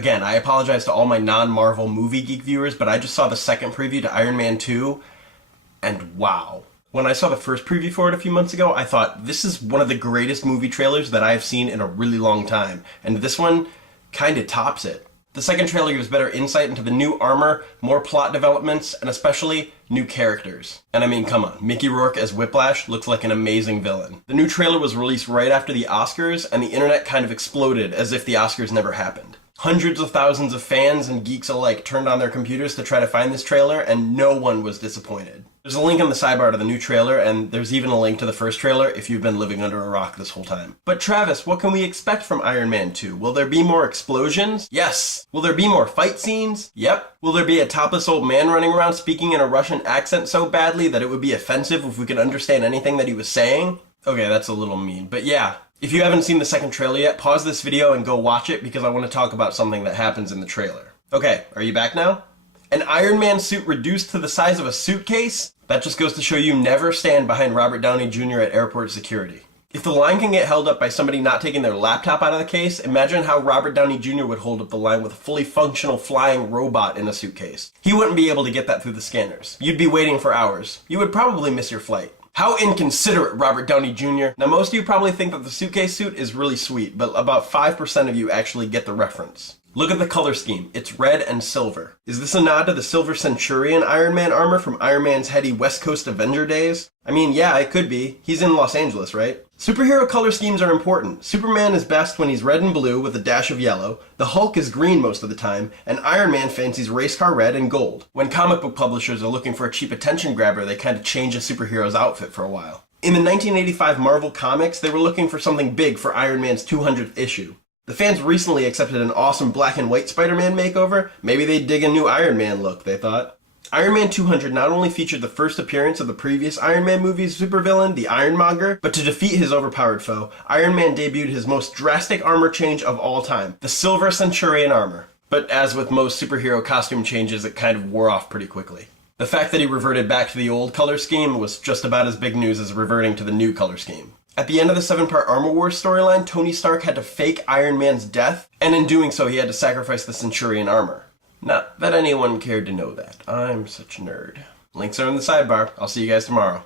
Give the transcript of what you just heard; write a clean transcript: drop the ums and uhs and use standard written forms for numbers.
Again, I apologize to all my non-Marvel movie geek viewers, but I just saw the second preview to Iron Man 2, and wow. When I saw the first preview for it a few months ago, I thought, this is one of the greatest movie trailers that I have seen in a really long time, and this one kinda tops it. The second trailer gives better insight into the new armor, more plot developments, and especially new characters. And I mean, come on, Mickey Rourke as Whiplash looks like an amazing villain. The new trailer was released right after the Oscars, and the internet kind of exploded as if the Oscars never happened. Hundreds of thousands of fans and geeks alike turned on their computers to try to find this trailer, and no one was disappointed. There's a link on the sidebar to the new trailer, and there's even a link to the first trailer if you've been living under a rock this whole time. But Travis, what can we expect from Iron Man 2? Will there be more explosions? Yes. Will there be more fight scenes? Yep. Will there be a topless old man running around speaking in a Russian accent so badly that it would be offensive if we could understand anything that he was saying? Okay, that's a little mean, but yeah. If you haven't seen the second trailer yet, pause this video and go watch it because I want to talk about something that happens in the trailer. Okay, are you back now? An Iron Man suit reduced to the size of a suitcase? That just goes to show you never stand behind Robert Downey Jr. at airport security. If the line can get held up by somebody not taking their laptop out of the case, imagine how Robert Downey Jr. would hold up the line with a fully functional flying robot in a suitcase. He wouldn't be able to get that through the scanners. You'd be waiting for hours. You would probably miss your flight. How inconsiderate, Robert Downey Jr. Now, most of you probably think that the suitcase suit is really sweet, but about 5% of you actually get the reference. Look at the color scheme. It's red and silver. Is this a nod to the Silver Centurion Iron Man armor from Iron Man's heady West Coast Avenger days? I mean, yeah, it could be. He's in Los Angeles, right? Superhero color schemes are important. Superman is best when he's red and blue with a dash of yellow, the Hulk is green most of the time, and Iron Man fancies race car red and gold. When comic book publishers are looking for a cheap attention grabber, they kind of change a superhero's outfit for a while. In the 1985 Marvel Comics, they were looking for something big for Iron Man's 200th issue. The fans recently accepted an awesome black and white Spider-Man makeover. Maybe they'd dig a new Iron Man look, they thought. Iron Man 200 not only featured the first appearance of the previous Iron Man movie's supervillain, the Ironmonger, but to defeat his overpowered foe, Iron Man debuted his most drastic armor change of all time, the Silver Centurion armor. But as with most superhero costume changes, it kind of wore off pretty quickly. The fact that he reverted back to the old color scheme was just about as big news as reverting to the new color scheme. At the end of the 7-part Armor Wars storyline, Tony Stark had to fake Iron Man's death, and in doing so he had to sacrifice the Centurion armor. Not that anyone cared to know that. I'm such a nerd. Links are in the sidebar. I'll see you guys tomorrow.